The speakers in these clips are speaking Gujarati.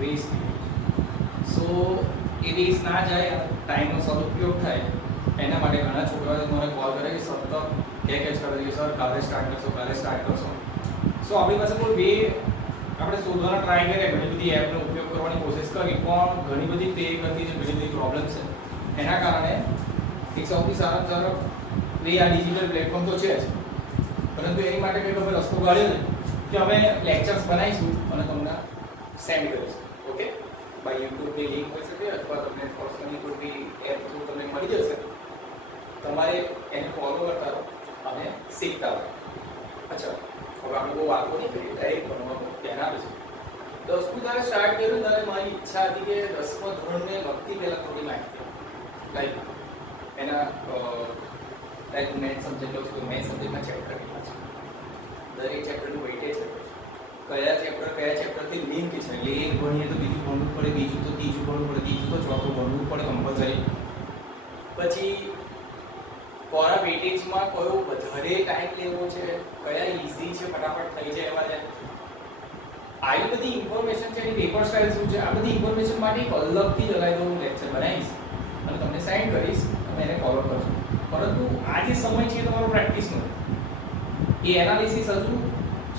વેસ્ટ થઈ ગયું. સો એ વેસ્ટ ના જાય, ટાઈમનો સદુપયોગ થાય, એના માટે ઘણા છોકરાઓ મને કોલ કરે કે સતત કે જ કરે છે સર કાલે સ્ટાર્ટ કરશો, કાલે સ્ટાર્ટ કરશો. સો આપણી પાસે કોઈ વે આપણે શોધવાનો ટ્રાય કરીએ, ઘણી બધી એપનો ઉપયોગ કરવાની કોશિશ કરી, પણ ઘણી બધી પે કરતી છે, ઘણી બધી પ્રોબ્લેમ છે. એના કારણે એક સૌથી સારામાં સારો વે આ ડિજિટલ પ્લેટફોર્મ તો છે જ, પરંતુ એની માટે કંઈક અમે રસ્તો કાઢ્યો છે કે અમે લેક્ચર્સ બનાવીશું અને તમને સેન્ડ કરીશું. ઓકે, બાય યુટ્યુબની લિંક હોઈ શકે અથવા તમને પર્સનલી કોઈ બી એપ થ્રુ તમને મળી જશે. તમારે એને ફોલો કરતા રહો અને શીખતા રહો. અચ્છા, હવે આપણે બહુ વાતો નહીં કરીએ, ડાયરેક્ટ ભણવાનું ધ્યાન આપીશું. 10મું જ્યારે સ્ટાર્ટ કર્યું ત્યારે મારી ઈચ્છા હતી કે 10મા ધોરણને લગતી પહેલાં થોડી માહિતી લાઈક એના લાઈક મેથ્સ સબ્જેક્ટ લો છો, મેથ્સ સબ્જેક્ટના ચેપ્ટર કેટલા છે, દરેક ચેપ્ટરનું વેઇટેજ કયા ચેપ્ટરથી લિંક છે, એટલે એક ભણીએ તો બીજું ભણવું પડે, બીજું તો ત્રીજું ભણવું પડે, ત્રીજું તો ચોથું ભણવું પડે કમ્પલસરી. પછી કોરા વેટેજમાં કયો વધારે ટાઈમ લેવો છે, કયા ઈઝી છે ફટાફટ થઈ જાય એવા છે, આવી બધી ઇન્ફોર્મેશન છે. એની પેપર સ્ટાઇલ શું છે, આ બધી ઇન્ફોર્મેશન માટે એક અલગથી જગાઈ દઉં લેક્ચર બનાવીશ અને તમને સેન્ડ કરીશ, તમે એને ફોલો કરશો. પરંતુ આ જે સમય છે તમારો પ્રેક્ટિસનો, એ એનાલિસિસ હજુ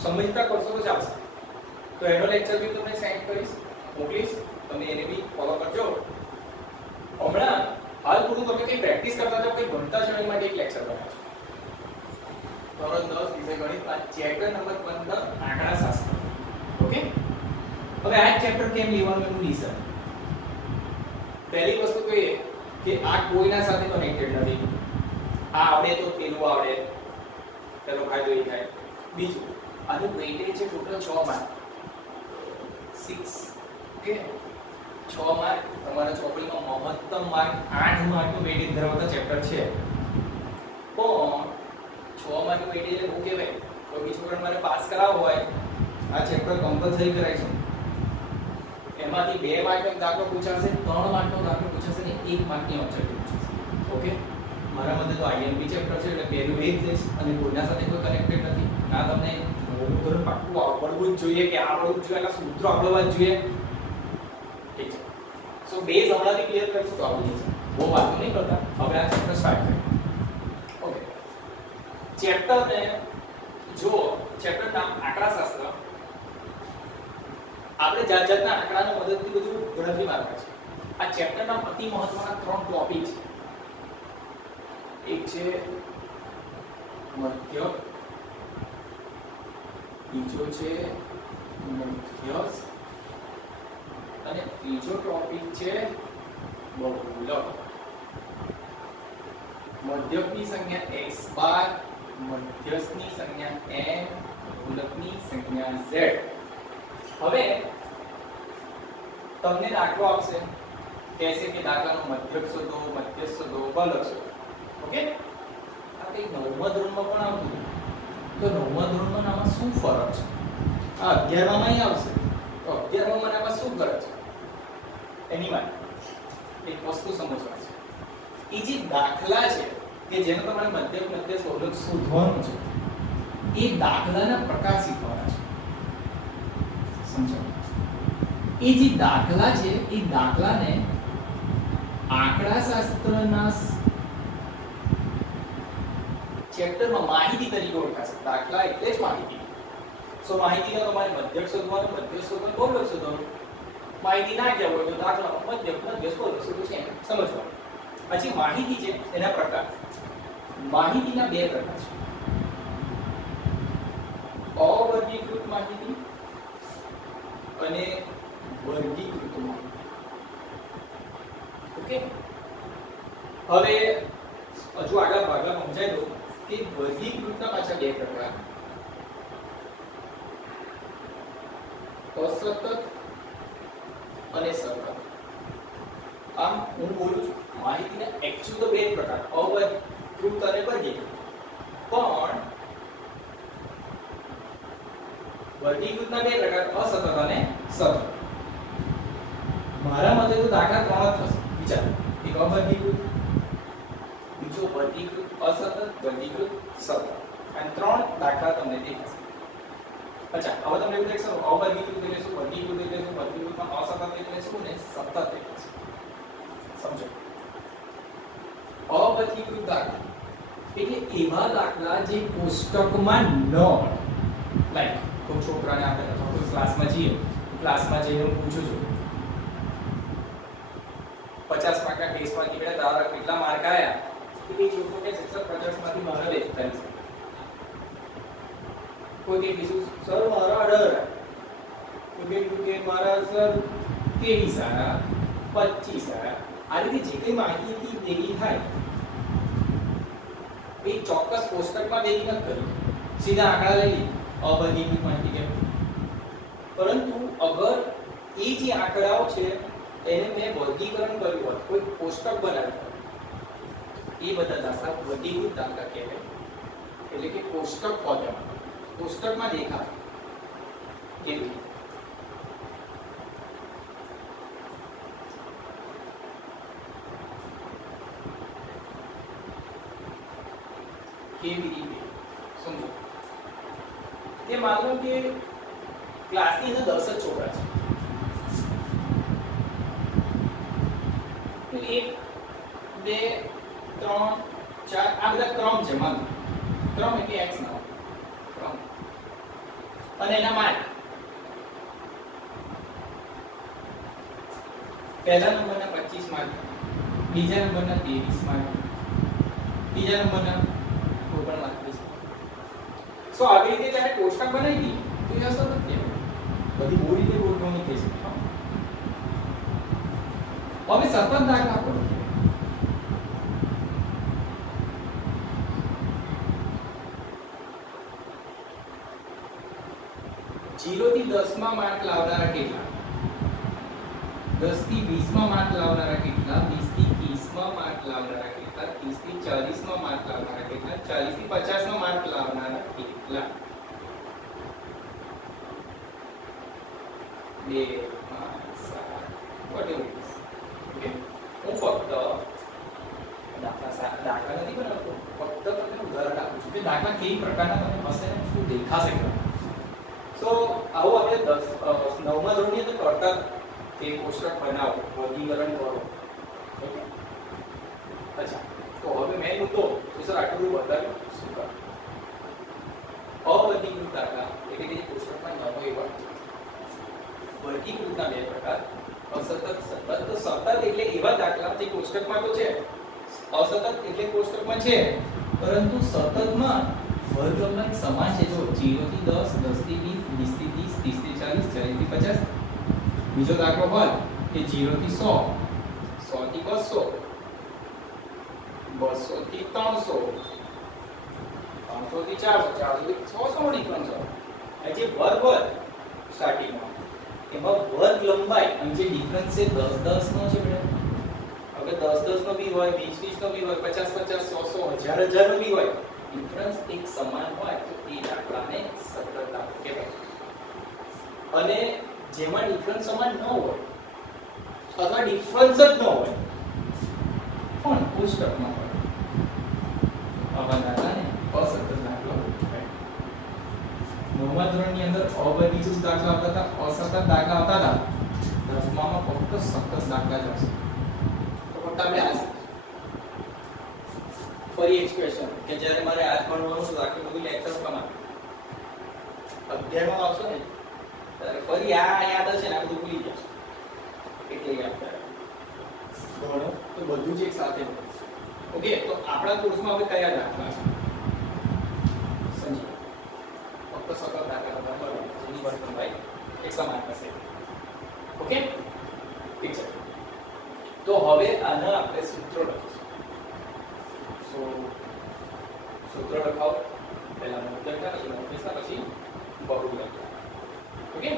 સમજતા કરશો તો ચાલશે. તો એનો લેક્ચર બી તમને સેન્ડ કરીશ, મોકલીશ, તમે એને બી ફોલો કરજો. હમણાં હાલ પૂરું તમે કંઈ પ્રેક્ટિસ કરતા છો, કંઈ ભણતા છો, એ માટે એક લેક્ચર બનાવજો. ધોરણ 10 વિષય ગણિત, ચેપ્ટર નંબર 15 આંકડાશાસ્ત્ર. ઓકે, હવે આ ચેપ્ટર કેમ લેવાનું એનું રીઝન. પહેલી વસ્તુ તો એ કે આ કોઈના સાથે કનેક્ટેડ નથી. આ આવડે તો પેલું આવડે, પેલો ફાયદો એ થાય. બીજું, આનું વેઇટેજ છે ટોટલ 6 માર્ક, 6. Okay, 6 mark. તમારા ચોપડીમાં મહત્તમ માર્ક 8 માર્કનું વેઇટેજ ધરાવતા ચેપ્ટર છે. પણ 6 માર્કનું વેઇટેજ એટલે બહુ કહેવાય. તો બીજું છોકરાને મારે પાસ કરાવવો હોય, આ ચેપ્ટર કમ્પલસરી કરાવીશું. એમાંથી 2 માર્કનો દાખલો પૂછાશે, 3 માર્કનો દાખલો પૂછાશે ને 1 માર્કની ઓબ્જેક્ટિવ પૂછાશે. ઓકે, મારા મતે તો આઈએમપી ચેપ્ટર છે એટલે પહેલું એ જ લઈશ અને કોઈના સાથે કોઈ કનેક્ટેડ નથી. ના તમને ધોરણ પાક્કું આવડવું જ જોઈએ કે આવડવું જ જોઈએ, એટલે સૂત્રો આવડવા જ જોઈએ. ઠીક છે, સો બેઝ હમણાંથી ક્લિયર કરીશું તો આવડી જશે. બહુ વાતો નહીં કરતા, હવે આ ચેપ્ટર સ્ટાર્ટ કરીએ. ઓકે, ચેપ્ટરને જો ચેપ્ટર નામ આંકડાશાસ્ત્ર. આપણે જાતના આંકડાની મદદથી બધું ગણતરી મારવા છે. આ ચેપ્ટરના અતિ મહત્વના 3 ટોપિક છે. એક છે મધ્યક, બીજો છે મધ્યસ્થ અને ત્રીજો ટોપિક છે બહુલક. મધ્યકની સંજ્ઞા x બાર, મધ્યસ્થની સંજ્ઞા n, બહુલકની સંજ્ઞા z. હવે તમને દાખલો આપશે, કહેશે કે દાખલાનો મધ્યક શોધો, મધ્યસ્થ શોધો, બહુલક શોધો. ઓકે, આ કંઈક 9મા ધોરણમાં પણ આવતું. તો 9મા ધોરણમાં આમાં શું ફરક છે? આ 11માં અહીં આવશે. તો 11માં આમાં શું ફરક છે? એની માટે એક વસ્તુ સમજવા છે. એ જે દાખલા છે કે જેનો તમારે મધ્યક, મધ્યસ્થ, બહુલક શોધવાનું છે, એ દાખલાના પ્રકાર શીખવાના છે. સમજો, એ જે દાખલા છે એ દાખલાને આંકડાશાસ્ત્રના ચેપ્ટરમાં માહિતી તરીકે ઓળખાશે. દાખલા એટલે જ માહિતી. સો માહિતીનો તમારે મધ્યક શોધવાનું, મધ્યસ્થ શોધવાનું, બહુલક શોધવાનું. માહિતી ના કહેવું હોય તો દાખલામાં મધ્યક, મધ્યસ્થ, બહુલક શોધવું છે સમજવાનું. પછી માહિતી છે એના પ્રકાર. માહિતીના 2 પ્રકાર છે, અવર્ગીકૃત માહિતી અને વર્ગીકૃત માહિતી. ઓકે, હવે હજુ આગળ ભાગમાં સમજાય દો કે વર્ગીકૃતના પાછા 2 પ્રકાર, અસતત અને સતત. આમ હું બોલું છું માહિતીના એકચ્યુઅલ તો 2 પ્રકાર, અવર્ગીકૃત અને વર્ગીકૃત. પણ વર્ગીકૃતના 2 પ્રકાર, અસતત અને સતત. મારા મતે તો દાખલા 3 જ થશે. વિચાર, એક અવર્ગીકૃત, બીજો વર્ગીકૃત અસતત, વર્ગીકૃત સતત. અને 3 દાખલા તમને દેખાશે. અચ્છા, હવે તમને એવું દેખાશે અવર્ગીકૃત એટલે શું, વર્ગીકૃત એટલે શું, વર્ગીકૃતમાં અસતત દાખલા એટલે એવા દાખલા જે કોષ્ટકમાં ન હોય. લાઈક કોઈ છોકરાને આપણે અથવા કોઈ ક્લાસમાં જઈને હું પૂછું છું 50 માર્કના ટેસ્ટમાં કે તારા કેટલા માર્ક આવ્યા, કે એ છોકરો કે 50 માંથી મારા 41. કોઈ કે કીધું સર મારા 18, કોઈ કીધું કે મારા સર 23 આવ્યા, 25 આવ્યા. આ રીતે જે કંઈ માહિતી ભેગી થાય એ ચોક્કસ કોષ્ટકમાં ભેગી નથી કરી, સીધા આંકડા લઈ લી અવર્ગીકૃત માહિતી કેમ. પરંતુ અગર એ જે આંકડાઓ છે એને મેં વર્ગીકરણ કર્યું હોય, કોઈ કોષ્ટક બનાવ્યું હોય, એ બધા દાખલા વર્ગીકૃત દાખલા કહેવાય. એટલે કે કોષ્ટક હોય, કોષ્ટકમાં દેખાય કેવી કેવી રીતે સમજો. તે માનો કે ક્લાસની અંદર 10 જ છોકરા છે, તો 1 2 3 4 આ બધા ક્રમ છે. માનો ક્રમ એટલે x ના ક્રમ અને એના માર્ક. પહેલા નંબરના 25 માર્ક, બીજા નંબરના 23 માર્ક, ત્રીજા નંબરના સો આવી રીતે જ્યારે કોષ્ટક બનાવી દી તો એ અસર નથી બધી બહુ રીતે ગોઠવણી થઈ શકે. હવે સતત દાખલા આપો 0 થી 10 માં માર્ક લાવનારા કેટલા, 10 થી 20 માં માર્ક લાવનારા કેટલા, 20 થી 30 માં માર્ક લાવનારા કેટલા, 30 થી 40 માં માર્ક લાવનારા કેટલા, 40 થી 50 માં માર્ક લાવનારા કેટલા. 2 5 7 whatever it is. Okay, હું ફક્ત દાખલા નથી બનાવતો, ફક્ત તમને ઉદાહરણ આપું છું કે દાખલા કેવી પ્રકારના તમને હશે ને શું દેખાશે. સો આવો આપણે 9મા ધોરણની અંદર કરતા કે કોષ્ટક બનાવો, વર્ગીકરણ કરો. ઓકે, અચ્છા તો હવે મેં મુદ્દો તો સર આટલું બતાવ્યું શું કર અવર્ગીકૃત દાખલા એટલે કે કોષ્ટકમાં ન હોય એવા. વર્ગીકૃતના 2 પ્રકાર, અસતત સતત. તો સતત એટલે એવા દાખલા જે કોષ્ટકમાં તો છે, અસતત એટલે કોષ્ટકમાં છે પરંતુ સતતમાં વર્ગ લંબાઈ સમાન છે. જો 0 થી 10, 10 થી 20, 20 થી 30, 30 થી 40, 40 થી 50. બીજો દાખલો હોય કે 0 થી 100, 100 થી 200, 200 થી 300, 300 થી 400, 400 થી 600 ડિફરન્સ હોય. આ જે વર્ગ હોય સ્ટાર્ટિંગમાં એમાં વર્ગ લંબાઈ અને જે ડિફરન્સ છે 10 10 નો છે બેટા. હવે 10 10 નો બી હોય, 20 20 નો બી હોય, 50 50, 100 100, 1000 નો બી હોય, ડિફરન્સ એક સમાન હોય તો એ દાખલાને સતત દાખલો કહેવાય. અને જેમાં ડિફરન્સ સમાન ન હોય અથવા ડિફરન્સ જ ન હોય પણ કોષ્ટકમાં હોય આવા દાખલાને અસતત દાખલો કહેવાય. 9મા ધોરણની અંદર અવર્ગીકૃત દાખલા આવતા હતા, અસતત દાખલા આવતા હતા. 10મામાં ફક્ત સતત દાખલા જ આવશે. તો ફક્ત આપણે આ ફરી એક્સપ્રેશન કે જ્યારે મારે આજ ભણવાનું તો આખી બધી લેક્ચર કમા 11માં આવશો ને ત્યારે ફરી આ યાદ હશે ને આ બધું ભૂલી જશો એટલે યાદ કરો ભણો તો બધું જ એક સાથે. ઓકે, તો આપણા કોર્સમાં હવે કયા દાખલા છે સમજી ફક્ત સતત દાખલા બરાબર જેની વર્ગ લંબાઈ એક સમાન હશે. ઓકે ઠીક છે. તો હવે આના આપણે સૂત્રો લખીશું. સો સૂત્ર લખાવો, પહેલા મૂળભૂત પછી મૂળભૂત પછી બહુલક. ઓકે,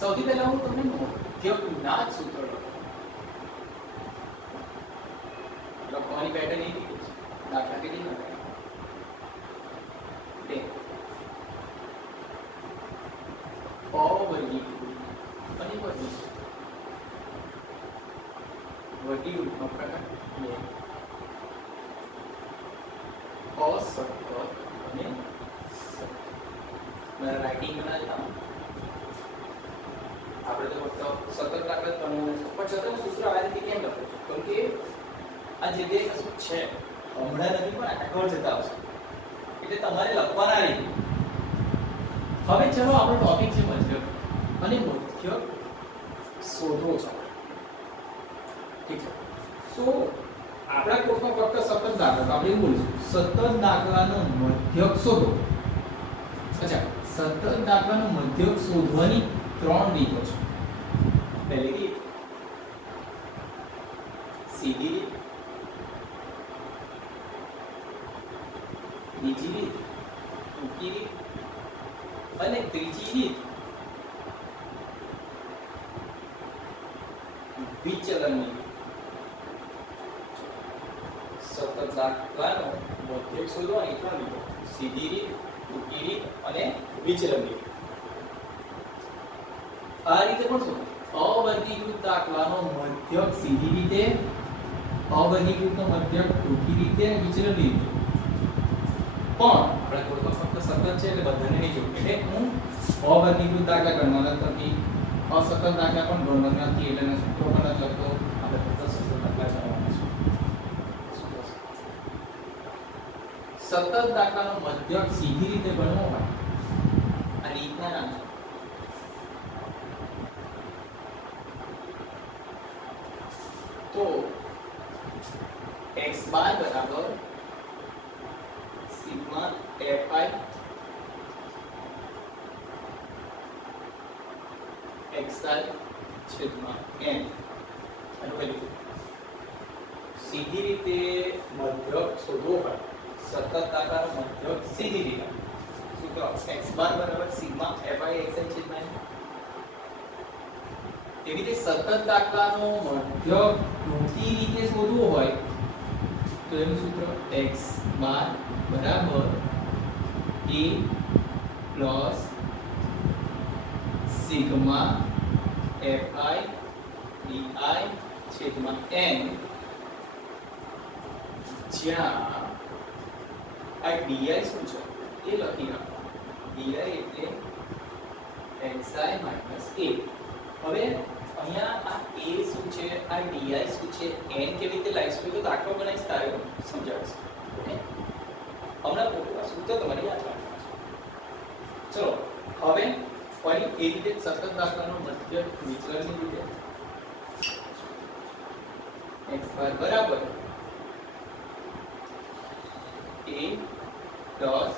સૌથી પહેલા હું તમને મધ્યકના જ સૂત્ર લખવાની પેટર્ન એ રીતે છે. દાખલા કેટલી લખાય અવર્ગીકૃત અને વર્ગીકૃતનો પ્રકાર 2, અસતત અને સતત. મારા રાઇટિંગ બનાવતા જે તે કશું છે હમણાં નથી પણ આગળ જતા આવશે એટલે તમારે લખવાના રહી. હવે ચલો આપણો ટોપિક છે મધ્યક અને મધ્યક શોધો છે. ઠીક છે. સો આપણા કોર્સમાં ફક્ત સતત દાખલા આપણે એવું બોલીશું સતત દાખલાનો મધ્યક શોધો. અચ્છા, સતત દાખલાનો મધ્યક શોધવાની 3 રીતો છે. પહેલી રીત સીધી રીત, બીજી રીત ટૂંકી રીત અને ત્રીજી રીત વિચલનની. સતત દાખલાનો મધ્યક શોધવાની 3 રીતો: સીધી રીત, ટૂંકી રીત અને વિચલન રીત. આ રીતે પણ શું અવર્ગીકૃત દાખલાનો મધ્યક સીધી રીતે, અવર્ગીકૃતનો મધ્યક ટૂંકી રીતે, વિચલન રીતે. પણ આપણે કોર્સમાં ફક્ત સતત છે એટલે બધાને નહીં જોવું એટલે હું અવર્ગીકૃત દાખલા ગણવાના નથી, અસતત દાખલા પણ ગણવાના નથી એટલે એના સૂત્રો પણ નથી લખતો. આપણે ફક્ત સતત દાખલા ગણવાના છે. સતત દાખલાનો મધ્યક સીધી રીતે ગણવો હોય આ રીતના નામ છે. તો x બાર બરાબર સિગ્મા fi xi છેદમાં n. આનું વેલ્યુ સીધી રીતે મધ્યક શોધવો હોય સતત દાખલાનો મધ્યક સીધી રીતે સૂત્ર x બાર બરાબર સિગ્મા fi xi છેદમાં n. એવી રીતે સતત દાખલાનો મધ્યક ટૂંકી રીતે શોધવો હોય તો એનું સૂત્ર x બાર બરાબર a plus sigma fi di છેદમાં n, જ્યાં આ di શું છે એ લખી નાખો. di એટલે xi માઈનસ a. હવે અહીંયા આ a શું છે, આ di શું છે, n કેવી રીતે લાવીશું તો દાખલો બનાવીશ તારે સમજાવીશ. ઓકે, હમણાં પોતા સૂત્ર તમારે યાદ રાખવાનું છે. ચલો હવે ફરી એ રીતે સતત દાખલાનો મધ્યક વિચલનની રીતે x બાર બરાબર a plus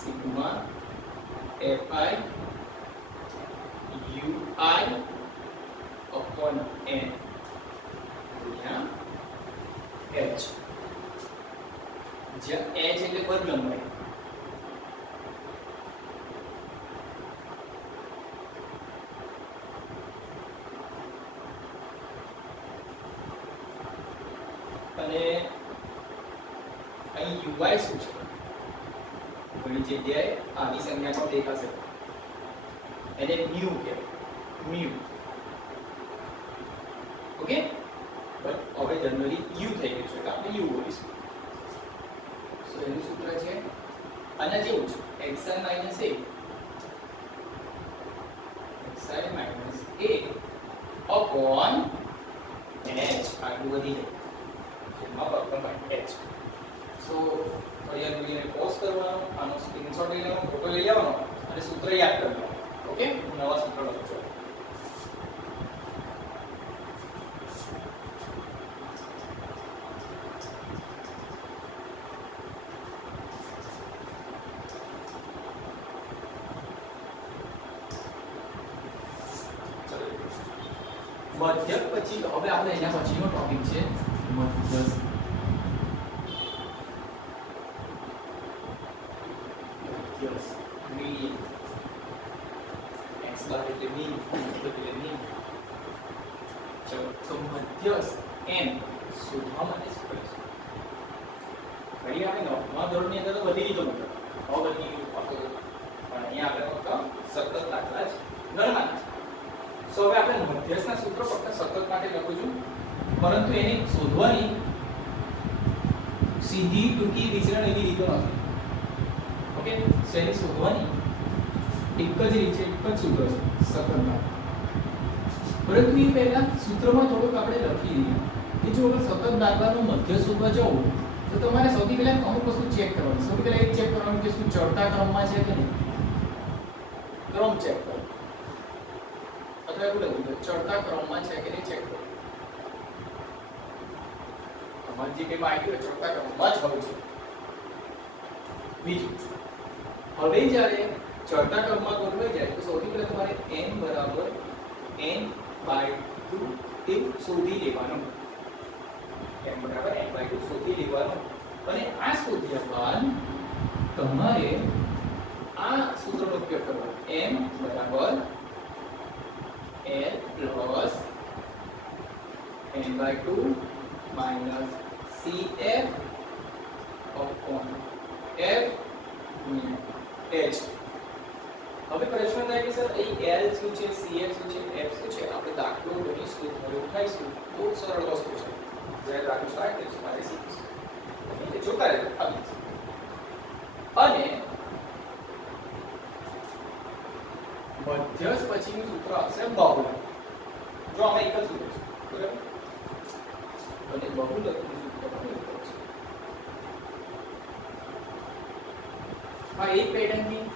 sigma fi ui upon n ગુણ્યા h, જ્યાં h એટલે પદ લંબાઈ. અને અહીં ui શું છે ઘણી જગ્યાએ આની સંખ્યા પણ દેખાશે એને મ્યુ કહેવાય, મ્યુ. ઓકે, બટ હવે જનરલી યુ થઈ ગયું છે એટલે આપણે યુ બોલીશું. સો એનું સૂત્ર છે આના જેવું છે xi minus a upon h આટલું વધી જાય જેમાં બરાબર h. સો અહીંયા વિડિયોને પોઝ કરવાનો, આનો સ્ક્રીનશોટ લઈ લેવાનો, ફોટો લઈ લેવાનો અને સૂત્ર યાદ કરવાનો. ઓકે, નવા સૂત્ર લખજો. મધ્યક પછી હવે આપણે એના પછીનો ટોપિક છે મધ્યસ્થ. મીન x બાર એટલે મીન, એટલે મીન. ચલો તો મધ્યસ્થ n શોધવા માટે શું કરીશું? ઘણી આપણે નવમા ધોરણની અંદર તો બધી રીતો મતલબ બધી પણ અહીંયા આપણે ફક્ત સતત દાખલા જ ગણવાના છે. સો હવે આપણે મધ્યસ્થના સૂત્રો ફક્ત સતત માટે લખું છું, પરંતુ એને શોધવાની સીધી ટૂંકી વિચલન એવી રીતો નથી. ઓકે, સો એને શોધવાની એક જ રીત છે, એક જ સૂત્ર છે સતતના. પરંતુ એ પહેલા સૂત્રમાં થોડુંક આપણે લખી દઈએ. કે જો સતત દાખલાનો મધ્ય શોધવા જવું તો તમારે સૌથી પહેલા અમુક વસ્તુ ચેક કરવાની. સૌથી પહેલા એ ચેક કરવાનું કે શું ચડતા ક્રમમાં છે કે નહીં. ક્રમ ચેક કરો અથવા એવું લખ્યું કે ચડતા ક્રમમાં છે કે નહીં ચેક કરો. તમારી જે કંઈ માહિતી હોય ચડતા ક્રમમાં જ હોવું છે. બીજું, હવે જ્યારે ચડતા ક્રમમાં ગોઠવાઈ જાય તો સૌથી પહેલા તમારે n બરાબર n/2 તે શોધી લેવાનું. n બરાબર n/2 શોધી લેવાનું અને આ શોધ્યા બાદ તમારે આ સૂત્રનો ઉપયોગ કરવાનો. m બરાબર l plus n/2 minus cf upon f h. હવે પ્રશ્ન થાય કે સર અહીં l શું છે, cf શું છે, f શું છે. આપણે દાખલો ગણીશું, હવે ઉઠાઈશું. બહુ સરળ વસ્તુ છે. જ્યારે દાખલો સ્ટાર્ટ કરીશું ત્યારે શીખીશું. એટલે જોતા રહેજો. અને મધ્યસ્થ પછીનું સૂત્ર આવશે બહુલક. જો આપણે એક જ સૂત્ર છે, બરાબર? અને બહુલકનું સૂત્ર પણ એક જ છે. હા, એક પેટર્નની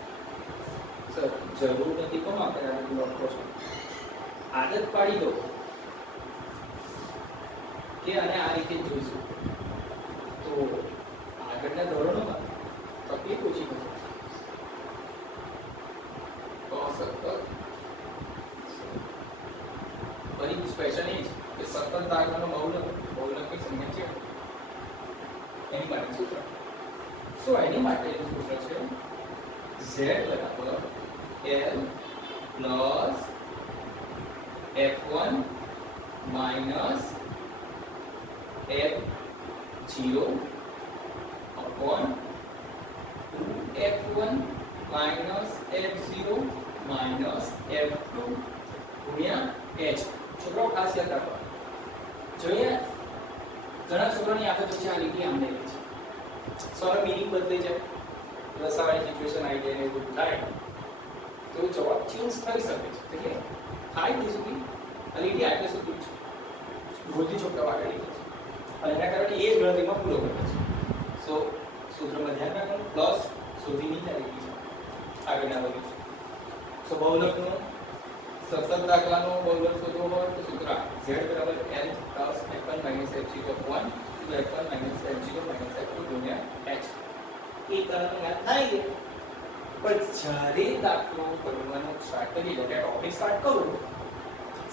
સર જરૂર નથી પણ આપણે આ બધું લખો છો. આદત પાડી દો કે આને આ રીતે જોઈશું તો આગળના ધોરણોમાં તકલીફ ઓછી થશે. ફરી સ્પેશિયલ એ કે સતત દાખલાનો બહુલકની સંખ્યા છે એની માટે સૂત્ર. સો એની માટેનું સૂત્ર છે z બરાબર l plus f1 minus f0 upon 2f1 minus f0 minus f2 ગુણ્યા h. છોકરાઓ ખાસ યાદ રાખો. જોઈએ ઘણા છોકરાની આદત છે આ લીટી આમ લેવી છે. સર મીનિંગ બદલાઈ જાય, રસાવાળી સિચ્યુએશન આવી જાય ને એવું થાય તો જવાબ ચેન્જ થઈ શકે છે. એટલે થાય તે સુધી આ લીટી આટલે સુધી છે. ભૂલથી છોકરાઓ આગળ લીધી છે અને એના કારણે એ જ ગણતરીમાં ભૂલો કરે છે. સો સૂત્રમાં ધ્યાન રાખવાનું. પ્લસ સુધી નીચે લીધી છે આગળના બધું. સો બહુલકનું સતત દાખલાનો બહુલક શોધવો હોય તો સૂત્ર z બરાબર l plus f1 minus f0 upon 2f1 minus f0 minus f2 ગુણ્યા h. એ તરત યાદ થાય છે પણ જ્યારે દાખલો કરવાનો સ્ટાર્ટ કરી લો કે ટોપિક સ્ટાર્ટ કરો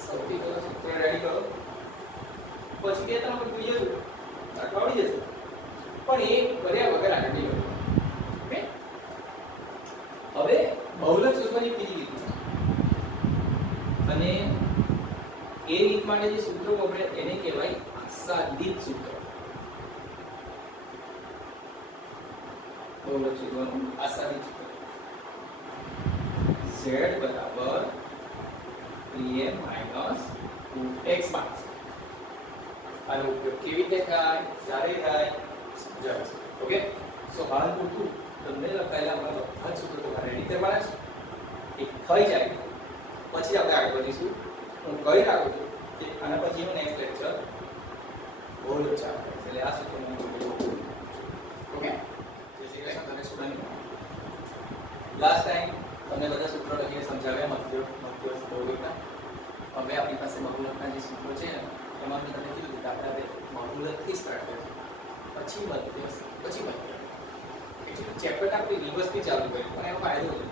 સૌથી પહેલા સૂત્ર રેડી કરો પછી બે ત્રણ બધું જજો દાખલો આવડી જશે. પણ એ કર્યા વગર આગળ નહીં વધો. ઓકે, હવે બહુલક શોધવાની બીજી રીત અને એ રીત માટે જે સૂત્ર વપરાય એને કહેવાય આશાદિત સૂત્ર. બહુલક શોધવાનું આશાદિત સૂત્ર z બરાબર 3m માઈનસ 2x બાર. આનો ઉપયોગ કેવી રીતે થાય, ક્યારે થાય સમજાવશે. ઓકે, સો હાલ પૂરતું તમને લખાયેલા અમારા બધા સૂત્રો તમારે રેડી કરવાના છે. એ થઈ જાય પછી આપણે આગળ વધીશું. હું કહી રાખું છું કે આના પછીનું નેક્સ્ટ લેક્ચર બહુલક ચાલે એટલે આ સૂત્રનું ઓકે. જય શ્રી કૃષ્ણ. દરેક સ્ટુડન્ટ લાસ્ટ ટાઈમ તમને બધા સૂત્રો લખીને સમજાવ્યા મધ્યસ્થ બહુલકના. હવે આપણી પાસે બહુલકના જે સૂત્રો છે ને એમાં મેં તમને કીધું કે આપણે બહુલકથી સ્ટાર્ટ કરીશું, પછી મધ્યસ્થ, પછી મધ્યસ્થ. એકચ્યુઅલી ચેપ્ટર આપણે રિવર્સથી ચાલુ કર્યું પણ એનો ફાયદો છે,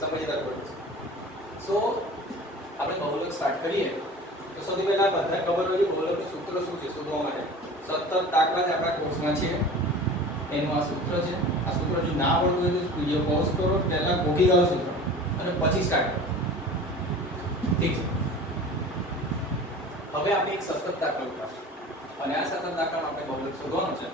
સમજદાર પડે છે. સો આપણે બહુલક સ્ટાર્ટ કરીએ તો સૌથી પહેલા બધાને ખબર હોય કે બહુલકનું સૂત્ર શું છે શોધવા માટે. સતત દાખલા જ આપણા કોર્સમાં છે એનું આ સૂત્ર છે. આ સૂત્ર જો ના આવડતું હોય તો વિડીયો પોઝ કરો, પહેલા ગોખી ગાળો સૂત્ર અને પછી સ્ટાર્ટ કરો. ઠીક છે. હવે આપણે એક સતત દાખલો ઉઠાવીશું અને આ સતત દાખલામાં આપણે બહુલક શોધવાનું છે.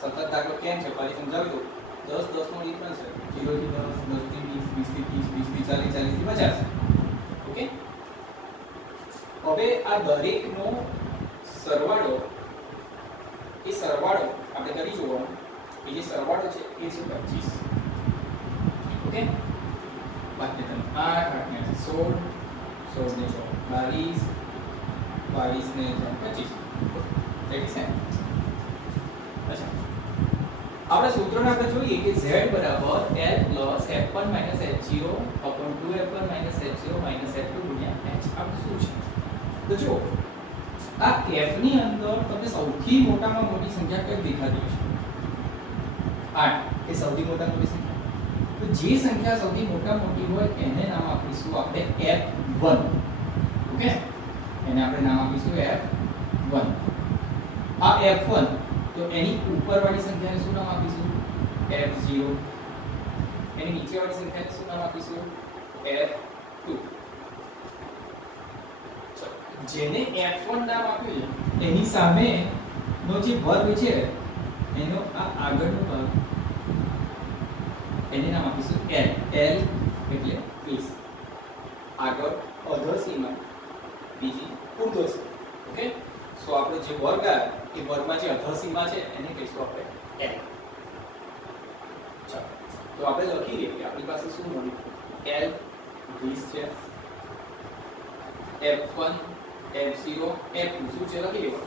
સતત દાખલો કેમ છે ફરી સમજાવી દઉં. 10 10 નો ડિફરન્સ છે. 0 થી 10, 10 થી 20, 20 થી 30, 20 થી 40, 40 થી 50. ઓકે, હવે આ દરેકનો સરવાળો એ સરવાળો આપણે કરી જોવાનું. એ જે સરવાળો છે એ છે 25. ઓકે, બાકી તમે 8 8 ને 16 16 ને 22 22 ને 25. રેડી છે? અચ્છા, આપણે સૂત્રને આપણે જોઈએ કે z બરાબર l plus f1 minus h0 upon 2f1 minus h0 minus f2 ગુણ્યા h. આ શું છે? તો જો આ f ની અંદર તમને સૌથી મોટામાં મોટી સંખ્યા કઈ દેખાતી હશે? 8 એ સૌથી મોટા મોટી સંખ્યા. તો જે સંખ્યા સૌથી મોટા મોટી હોય એને નામ આપીશું આપણે f1. ઓકે, એને આપણે નામ આપીશું f1. આ f1 તો એની ઉપરવાળી સંખ્યાને શું નામ આપીશું? f0. એની નીચેવાળી સંખ્યાને શું નામ આપીશું? f2. જેને f1 નામ આપ્યું છે એની સામે નો જે વર્ગ છે એનો આ આગળનો ભાગ એને નામ આપીશું l. l એટલે 20. આગળ અધર સીમા, બીજી ઉર્ધ્વ સીમા. ઓકે, સો આપણો જે વર્ગ આવે એ વર્ગમાં જે અધર સીમા છે એને કહીશું આપણે l. ચાલો, તો આપણે લખી દઈએ કે આપણી પાસે શું મળ્યું? l 20 છે, f1 f0 f2 શું છે લખી દો.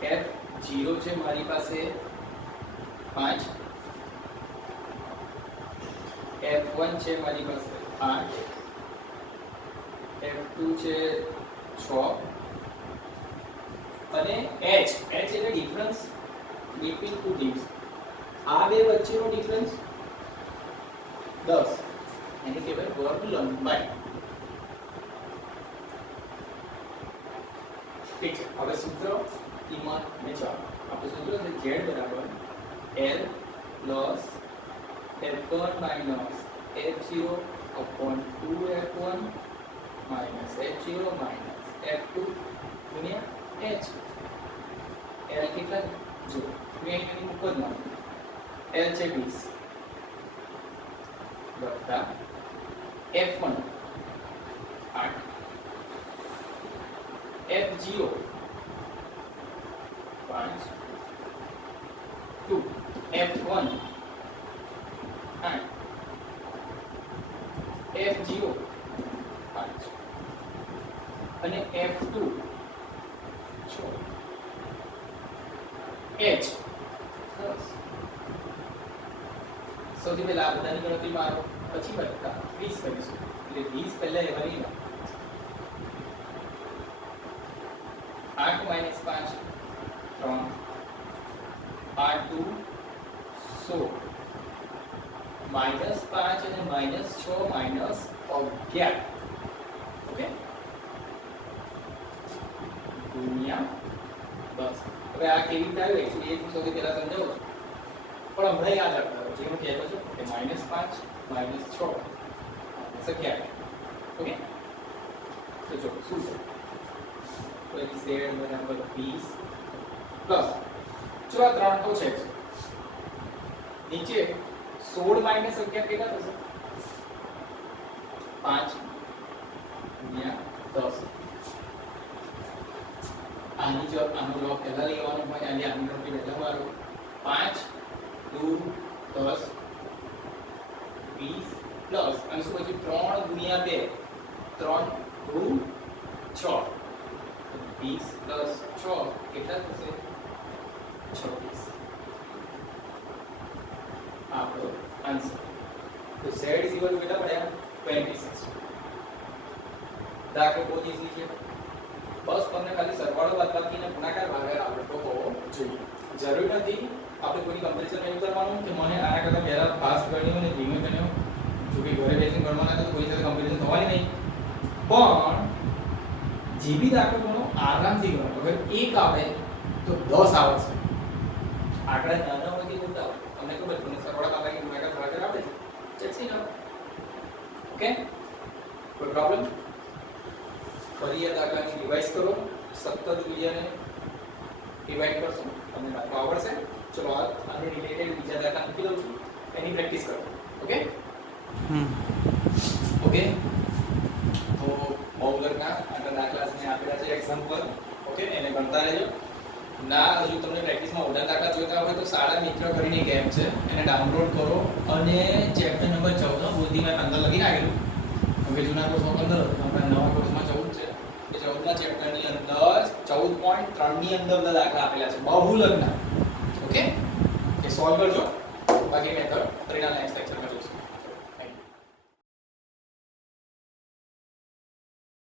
f0 છે મારી પાસે 5, f1 છે મારી પાસે 8, f2 છે 6 અને h એટલે ડિફરન્સ between two things. આ બે વચ્ચેનો ડિફરન્સ 10, એને કહેવાય વર્ગ લંબાઈ. ઠીક છે, હવે સૂત્ર કિંમત ને ચાલો આપણે સૂત્ર છે z બરાબર l plus f1 minus f0 upon 2f1 minus f0 minus f2 ગુણ્યા h. l કેટલા જો મેં અહીં મૂકો જ ના, l છે 20 વત્તા f1 8, f0 5, 2 f1 8, f0 5 અને f2 6, h 10. સૌથી પહેલા આ બધાની ગણતરી મારો, પછી વત્તા 20 કરીશું. એટલે 20 પહેલા એવાની 8 માઈનસ 5 3, 8 2 16, માઈનસ 5 અને માઈનસ 6 માઈનસ 11. ઓકે, ગુણ્યા 10. હવે આ કેવી રીતે આવ્યું એકચ્યુઅલી એ સૌથી પહેલા સમજાવું છું, પણ હમણાં યાદ રાખતા રહો. જે હું કહેતો છું કે -5 -6 -11. ઓકે, તો જો શું છે? તો z બરાબર 20 પ્લસ જો આ 3 તો છે નીચે 16 માઈનસ 11 કેટલા થશે? 5 ગુણ્યા 10. આની જો આનો જવાબ પહેલા લેવાનો હોય અને આની ગણતરી પહેલા મારો 5 2 10 20 પ્લસ અને શું પછી 3 ગુણ્યા 2 3 2 6 20 પ્લસ 6 કેટલા થશે? 26. આપણો આન્સર. તો z ઇઝ ઇક્વલ ટુ કેટલા મળ્યા? 26. દાખલો બહુ ઈઝી છે. બસ તમને ખાલી સરવાળો બાદબાકી અને ગુણાકાર ભાગાકાર આવડતો હોવો જોઈએ. જરૂર નથી આપણે કોઈ કમ્પેરિઝન નહીં કરવાનું કે મને આના કરતા પહેલા ફાસ્ટ ગણ્યો અને ધીમે ગણ્યો. જો કે ઘરે બેસીને ગણવાના તો કોઈ સાથે કમ્પેરિઝન થવાની નહીં. પણ જે બી દાખલો ગણો આરામથી ગણો. અગર 1 આવે તો 10 આવશે. આંકડા નાના હોવાથી મોટા આવે. તમને ખબર તમને સરવાળા બાદબાકી ગુણાકાર ભાગાકાર આવડે છે. ચેક લો. ઓકે, કોઈ પ્રોબ્લેમ? ફરી આ દાખલાને રિવાઇઝ કરો. સતત વિડિયોને રિવાઇઝ કરશો તમને દાખલો આવડશે. ચલો આને રિલેટેડ બીજા દાખલા મૂકી દઉં છું, એની પ્રેક્ટિસ કરો. ઓકે ઓકે, તો બહુદરના આટલા દાખલા છે આપેલા છે એક્ઝામ્પલ. ઓકે, એને ગણતા રહેજો. ના હજુ તમને પ્રેક્ટિસમાં વધારે દાખલા જોઈતા હોય તો શાળા મિત્ર કરીને એક એપ છે, એને ડાઉનલોડ કરો અને ચેપ્ટર નંબર 14 બુદ્ધિમાં 15 લખી નાખેલું. હવે જૂના કોર્સમાં 15 હતો, આપણા નવા કોર્સમાં 14 છે. એ 14ના ચેપ્ટરની અંદર 14.3 ની અંદર બધા દાખલા આપેલા છે બહુલકના. ઓકે, એ સોલ્વ કરજો. બાકી મેથડ ત્રીના નેક્સ્ટ લેક્ચર